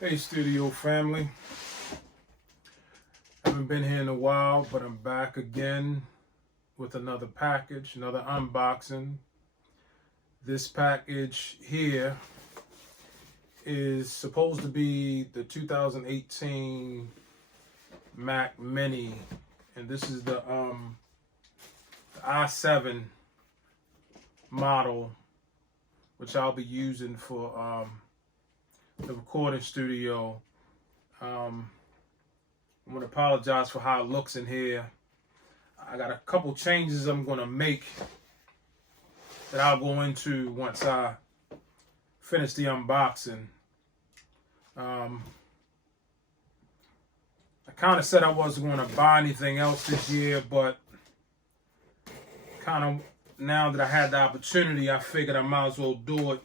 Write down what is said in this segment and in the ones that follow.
Hey studio family, haven't been here in a while, but I'm back again with another package, another unboxing. This package here is supposed to be the 2018 Mac Mini, and this is the i7 model, which I'll be using for the recording studio. I'm going to apologize for how it looks in here. I got a couple changes I'm going to make that I'll go into once I finish the unboxing. I kind of said I wasn't going to buy anything else this year, but kind of now that I had the opportunity, I figured I might as well do it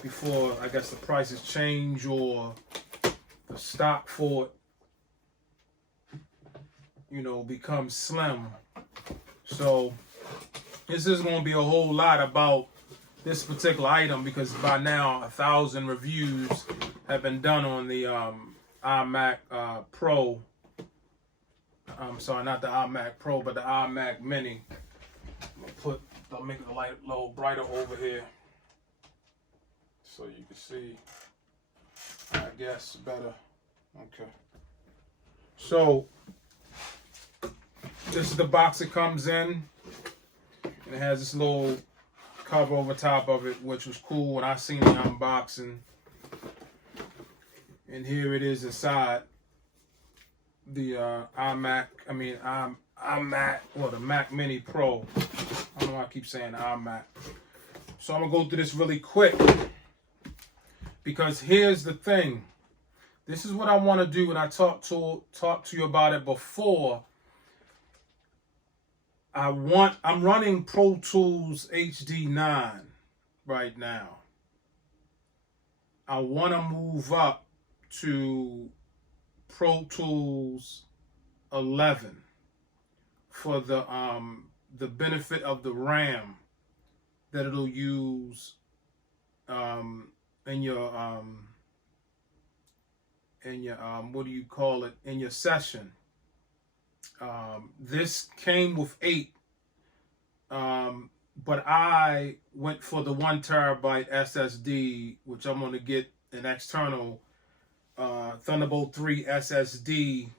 before, I guess, the prices change or the stock for it, becomes slim. So this is going to be a whole lot about this particular item because by now 1,000 reviews have been done on the iMac Pro. I'm sorry, not the iMac Pro, but the iMac Mini. I'll make the light a little brighter over here so you can see, I guess, better. Okay. So this is the box it comes in, and it has this little cover over top of it, which was cool when I seen the unboxing. And here it is inside the the Mac Mini Pro. I don't know why I keep saying iMac. So I'm gonna go through this really quick because here's the thing. This is what I want to do, and I talked to you about it before. I'm running Pro Tools HD9 right now. I want to move up to Pro Tools 11 for the benefit of the RAM that it'll use in your what do you call it, in your session. This came with 8, but I went for the 1 terabyte SSD, which I'm going to get an external Thunderbolt 3 SSD,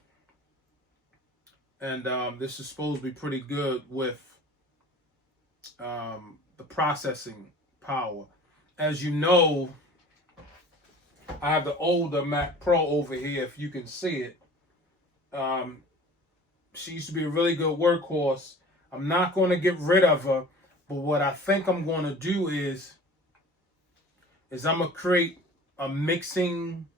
and this is supposed to be pretty good with the processing power. As you know, I have the older Mac Pro over here, if you can see it. She used to be a really good workhorse. I'm not going to get rid of her, but what I think I'm going to do is I'm going to create a mixing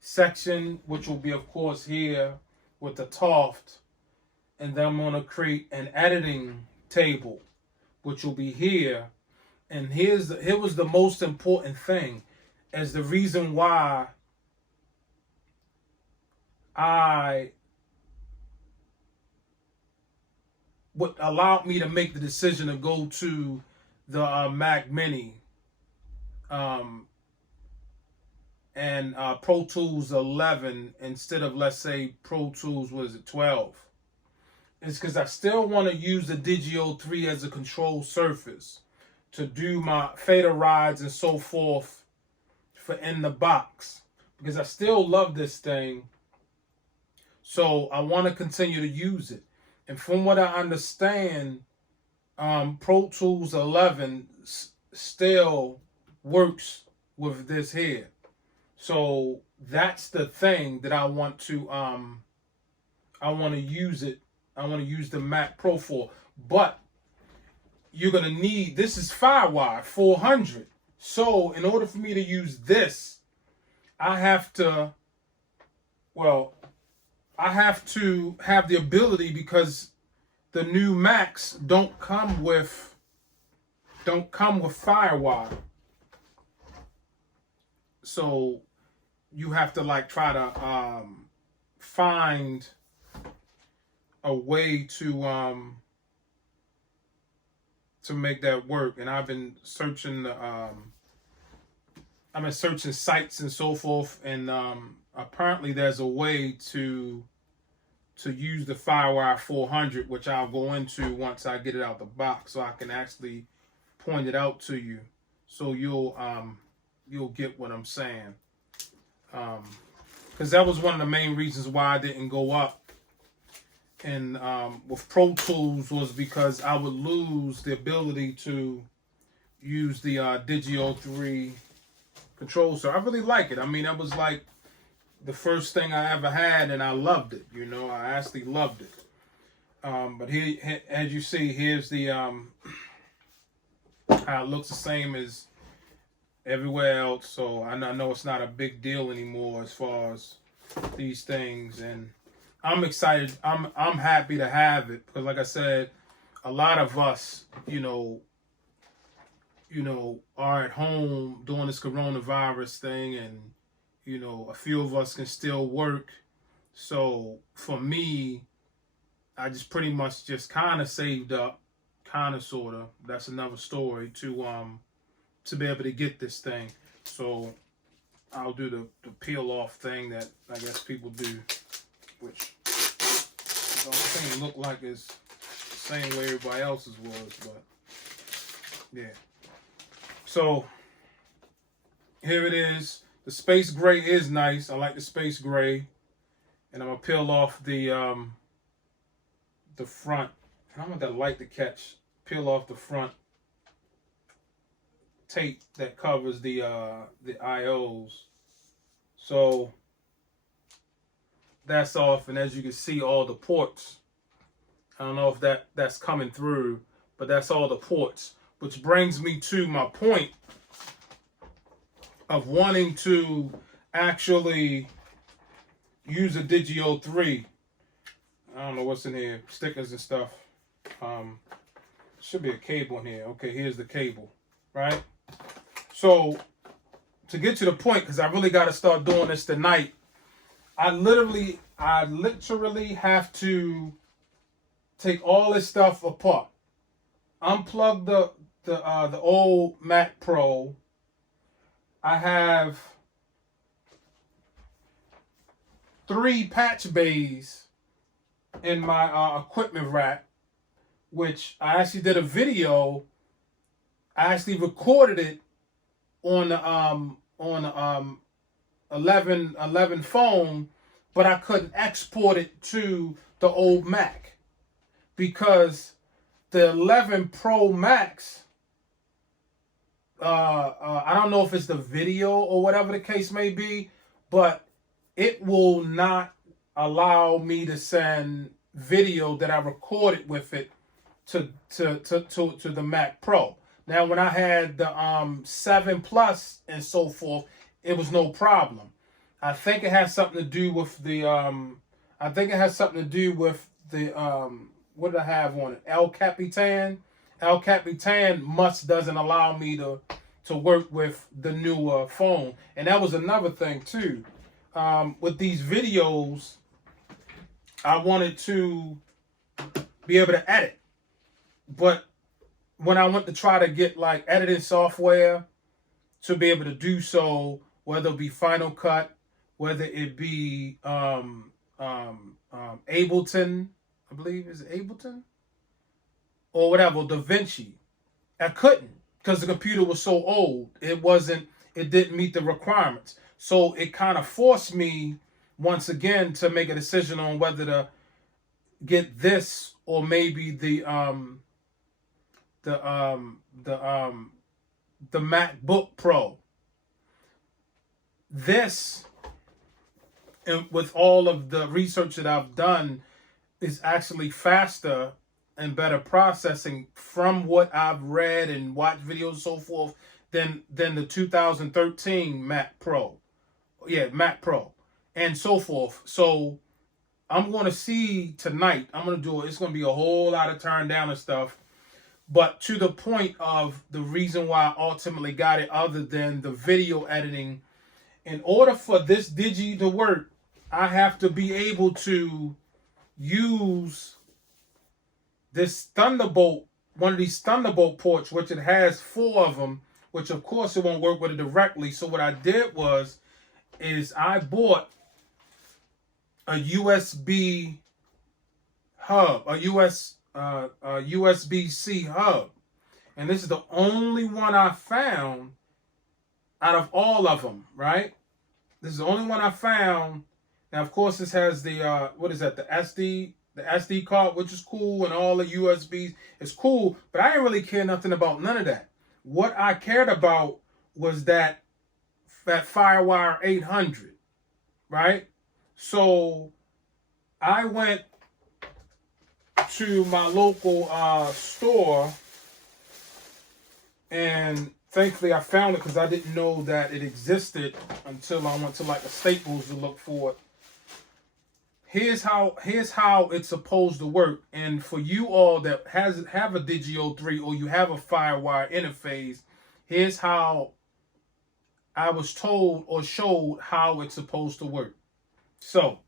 section, which will be, of course, here with the Toft, and then I'm going to create an editing table, which will be here. And here was the most important thing, as the reason why what allowed me to make the decision to go to the Mac Mini and Pro Tools 11 instead of, let's say, Pro Tools 12. It's because I still want to use the Digio 3 as a control surface to do my fader rides and so forth for in the box, because I still love this thing. So I want to continue to use it. And from what I understand, Pro Tools 11 still works with this here. So that's the thing that I want to use it. I want to use the Mac Pro for. But you're going to need, this is Firewire 400. So in order for me to use this, I have to have the ability, because the new Macs don't come with Firewire. So you have to try to find a way to make that work. And I've been searching the I've been searching sites and so forth, and apparently there's a way to use the Firewire 400, which I'll go into once I get it out the box, so I can actually point it out to you, so you'll get what I'm saying. Because that was one of the main reasons why I didn't go up and with Pro Tools, was because I would lose the ability to use the Digio 3 control. So I really like it. I mean, that was like the first thing I ever had, and I loved it. You know, I actually loved it. But here, as you see, here's the how it looks the same as everywhere else. So I know it's not a big deal anymore as far as these things, and I'm excited. I'm happy to have it, because, like I said, a lot of us, you know, are at home doing this coronavirus thing, and you know, a few of us can still work. So for me, I just pretty much just kind of saved up, kind of, sort of. That's another story, to be able to get this thing. So I'll do the peel off thing that I guess people do, which don't seem to look like it's the same way everybody else's was, but yeah. So here it is. The space gray is nice. I like the space gray. And I'm gonna peel off the front. And I want that light to catch. Peel off the front tape that covers the IOs. So that's off, and as you can see, all the ports. I don't know if that's coming through, but that's all the ports. Which brings me to my point of wanting to actually use a Digio 3. I don't know what's in here, stickers and stuff. Should be a cable in here. Okay, here's the cable, right? So to get to the point, because I really got to start doing this tonight, I literally have to take all this stuff apart, unplug the old Mac Pro. I have 3 patch bays in my equipment rack, which I actually did a video. I actually recorded it on the 11 phone, but I couldn't export it to the old Mac because the 11 Pro Max, I don't know if it's the video or whatever the case may be, but it will not allow me to send video that I recorded with it to the Mac Pro. Now, when I had the 7 Plus and so forth, it was no problem. I think it has something to do with the what did I have on it? El Capitan. El Capitan doesn't allow me to work with the newer phone. And that was another thing too. With these videos, I wanted to be able to edit. But when I went to try to get like editing software to be able to do so, whether it be Final Cut, whether it be Ableton, I believe, is it Ableton? Or whatever, DaVinci. I couldn't, because the computer was so old. It didn't meet the requirements. So it kind of forced me once again to make a decision on whether to get this or maybe the MacBook Pro. This, and with all of the research that I've done, is actually faster and better processing from what I've read and watched videos and so forth than the 2013 Mac Pro. Yeah, Mac Pro and so forth. So I'm going to see tonight. I'm going to do it. It's going to be a whole lot of turn down and stuff. But to the point of the reason why I ultimately got it, other than the video editing, in order for this Digi to work, I have to be able to use this Thunderbolt, one of these Thunderbolt ports, which it has 4 of them, which of course it won't work with it directly. So what I did is I bought a USB hub, a USB-C hub. And this is the only one I found out of all of them, right? This is the only one I found. Now, of course, this has the, what is that, the SD card, which is cool, and all the USBs. It's cool, but I didn't really care nothing about none of that. What I cared about was that FireWire 800, right? So I went to my local store, and thankfully I found it because I didn't know that it existed until I went to like a Staples to look for it. Here's how it's supposed to work. And for you all that have a Digio 3 or you have a FireWire interface, here's how I was told or showed how it's supposed to work. So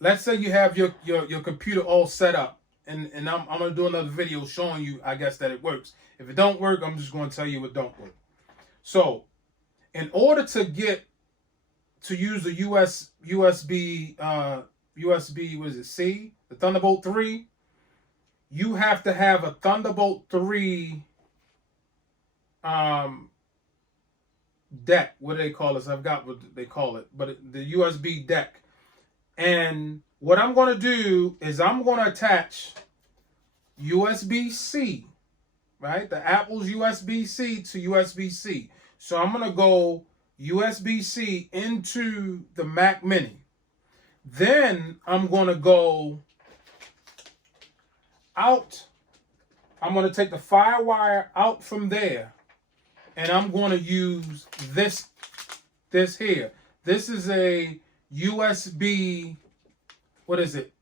let's say you have your computer all set up, and I'm gonna do another video showing you, I guess, that it works. If it don't work, I'm just gonna tell you it don't work. So in order to use the USB, what is it, C, the Thunderbolt 3, you have to have a Thunderbolt 3 deck. What do they call this? I've got what they call it, but the USB deck. And what I'm going to do is I'm going to attach USB-C, right? The Apple's USB-C to USB-C. So I'm going to go USB-C into the Mac Mini. Then I'm going to go out. I'm going to take the FireWire out from there, and I'm going to use this here. This is a USB, what is it?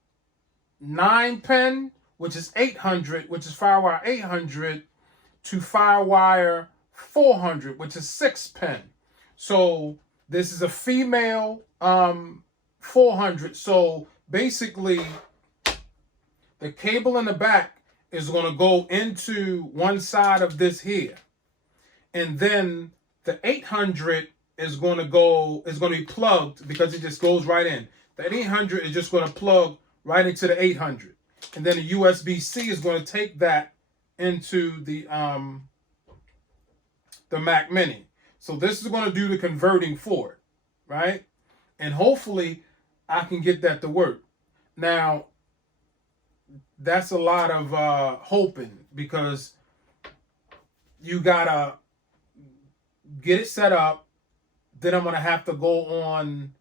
9-pin, which is 800, which is FireWire 800, to FireWire 400, which is 6-pin. So this is a female 400. So basically, the cable in the back is going to go into one side of this here, and then the 800 is going to be plugged because it just goes right in. The 800 is just going to plug right into the 800, and then the USB-C is going to take that into the Mac Mini. So this is going to do the converting for it, right? And hopefully I can get that to work. Now, that's a lot of hoping, because you gotta get it set up. Then I'm gonna have to go on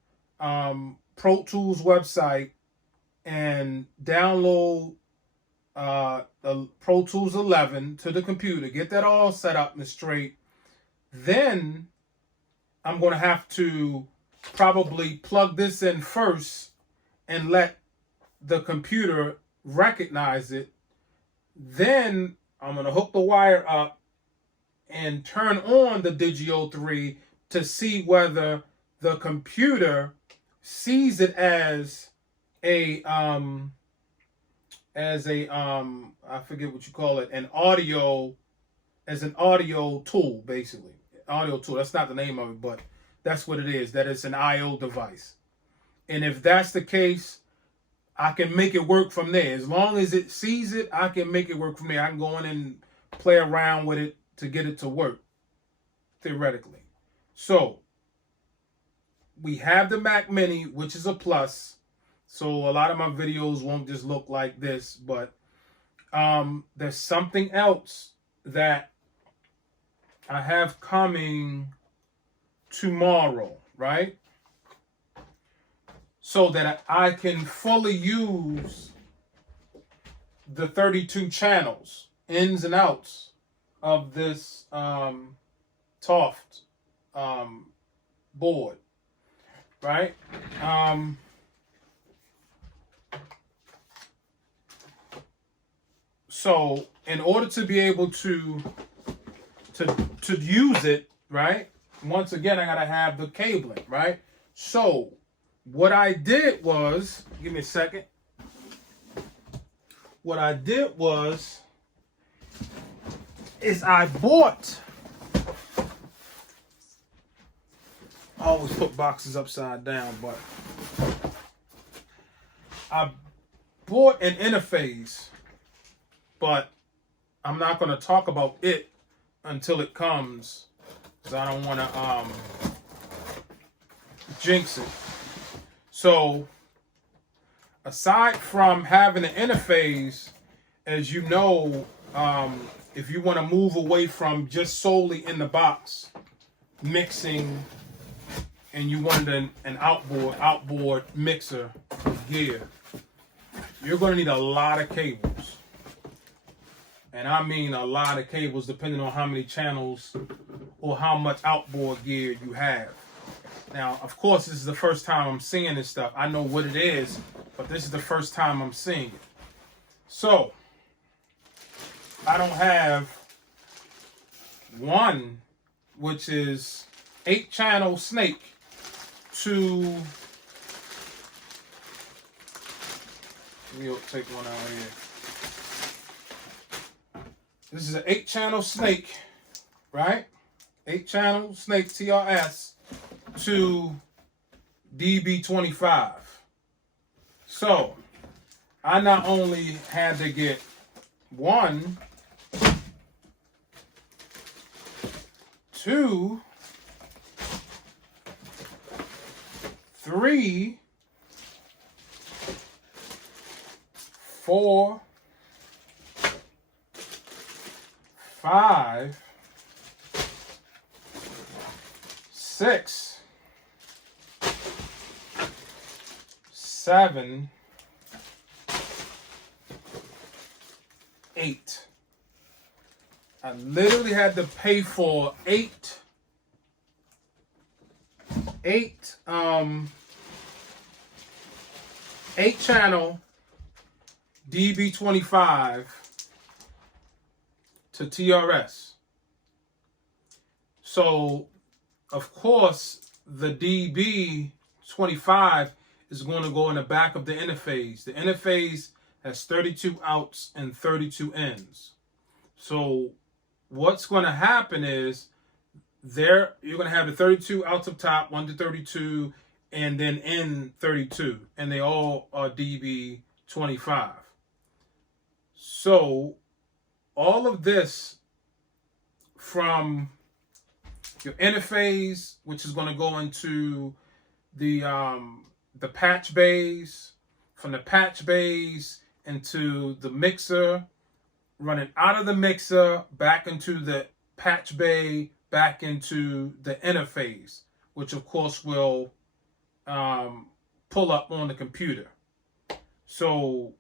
Pro Tools website and download the Pro Tools 11 to the computer. Get that all set up and straight. Then I'm gonna have to probably plug this in first and let the computer recognize it. Then I'm gonna hook the wire up and turn on the Digio 3 to see whether the computer sees it as a I forget what you call it, an audio tool, basically. Audio tool. That's not the name of it, but that's what it is. That it's an I/O device. And if that's the case, I can make it work from there. As long as it sees it, I can make it work from there. I can go in and play around with it to get it to work, theoretically. So we have the Mac Mini, which is a plus. So a lot of my videos won't just look like this, but there's something else that I have coming tomorrow, right? So that I can fully use the 32 channels, ins and outs of this Toft board, right? So in order to be able to use it, right? Once again, I gotta have the cabling, right? So what I did was, give me a second. What I did was, I bought always put boxes upside down, but I bought an interface, but I'm not going to talk about it until it comes, because I don't want to jinx it. So, aside from having an interface, as you know, if you want to move away from just solely in the box mixing, and you want an outboard mixer gear, you're going to need a lot of cables. And I mean a lot of cables, depending on how many channels or how much outboard gear you have. Now, of course, this is the first time I'm seeing this stuff. I know what it is, but this is the first time I'm seeing it. So, I don't have one, which is 8-channel snake, to, we'll take one out here. This is an 8-channel snake, right? 8-channel snake TRS to DB25. So, I not only had to get 1, 2, 3, 4, 5, 6, 7, 8. I literally had to pay for 8 channel DB25 to TRS. So, of course, the DB25 is going to go in the back of the interface. The interface has 32 outs and 32 ins. So, what's going to happen is you're going to have the 32 outs up top, 1 to 32, and then in 32, and they all are DB25. So, all of this from your interface, which is going to go into the patch bays, from the patch bays into the mixer, running out of the mixer, back into the patch bay, back into the interface, which of course will pull up on the computer. So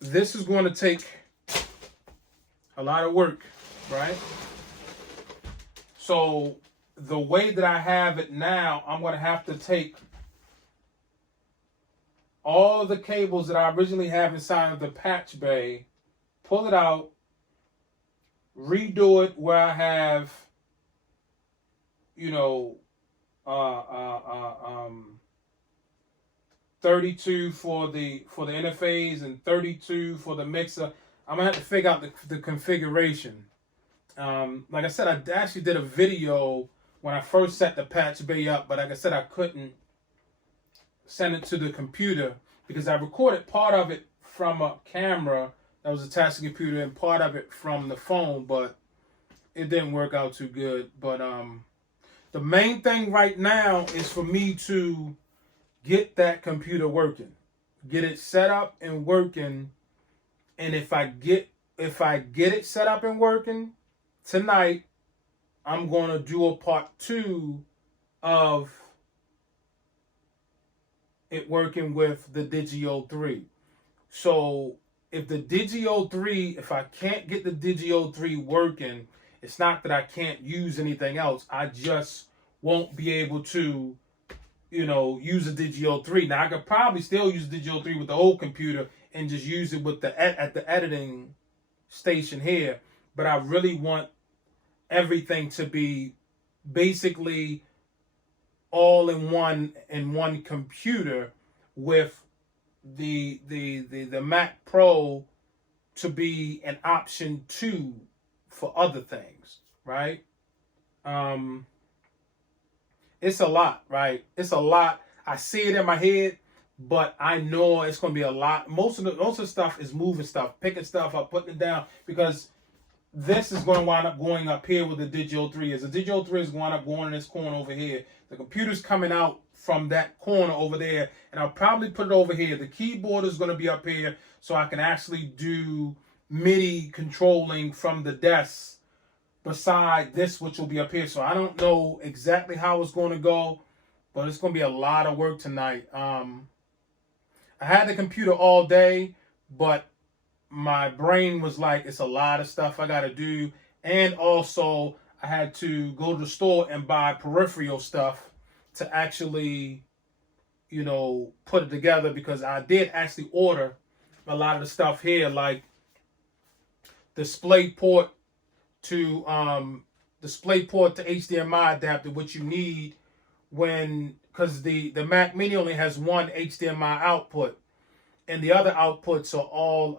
this is going to take a lot of work, right? So the way that I have it now, I'm going to have to take all the cables that I originally have inside of the patch bay, pull it out, redo it where I have, 32 for the interface and 32 for the mixer. I'm gonna have to figure out the configuration. Like I said, I actually did a video when I first set the patch bay up, but like I said, I couldn't send it to the computer because I recorded part of it from a camera that was attached to the computer and part of it from the phone, but it didn't work out too good. But the main thing right now is for me to get that computer working, get it set up and working. And if I get it set up and working tonight, I'm going to do a part 2 of it working with the Digio 3. So if I can't get the Digio 3 working, it's not that I can't use anything else. I just won't be able to, use the Digio 3. Now I could probably still use Digio 3 with the old computer and just use it with at the editing station here. But I really want everything to be basically all in one computer, with the Mac Pro to be an option 2 for other things, right? It's a lot, right? It's a lot. I see it in my head, but I know it's gonna be a lot. Most of the stuff is moving stuff, picking stuff up, putting it down, because this is going to wind up going up here with the Digio 3 is. The Digio 3 is going up going in this corner over here. The computer's coming out from that corner over there, and I'll probably put it over here. The keyboard is going to be up here, so I can actually do MIDI controlling from the desk beside this, which will be up here. So I don't know exactly how it's going to go, but it's going to be a lot of work tonight. I had the computer all day, but my brain was like, it's a lot of stuff I got to do. And also, I had to go to the store and buy peripheral stuff to actually, put it together, because I did actually order a lot of the stuff here, like display port to HDMI adapter, which you need because the Mac Mini only has one HDMI output, and the other outputs are all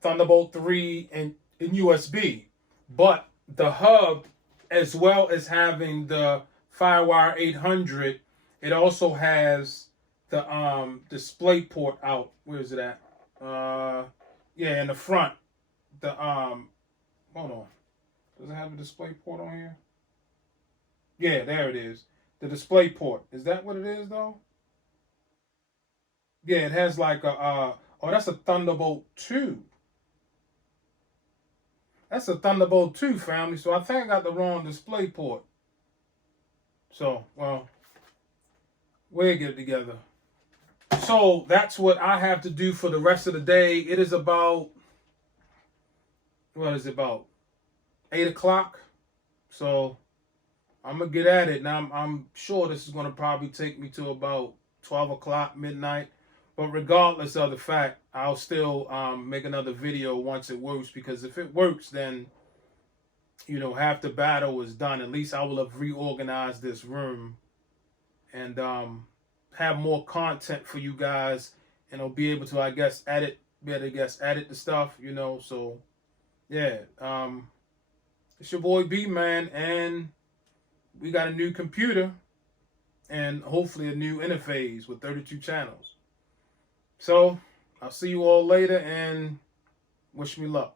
Thunderbolt 3 and USB. But the hub, as well as having the Firewire 800, it also has the display port out. Where is it at? Yeah, in the front. The hold on. Does it have a display port on here? Yeah, there it is. The display port. Is that what it is though? Yeah, it has like a oh, that's a Thunderbolt 2. That's a Thunderbolt 2, family. So I think I got the wrong display port. So, well, we'll get it together. So that's what I have to do for the rest of the day. It is about, what is it, about 8 o'clock. So I'm going to get at it. Now, I'm sure this is going to probably take me to about 12 o'clock, midnight. But regardless of the fact, I'll still make another video once it works, because if it works, then, half the battle is done. At least I will have reorganized this room and have more content for you guys, and I'll be able to, edit the stuff, So, yeah, it's your boy B, man, and we got a new computer and hopefully a new interface with 32 channels. So, I'll see you all later, and wish me luck.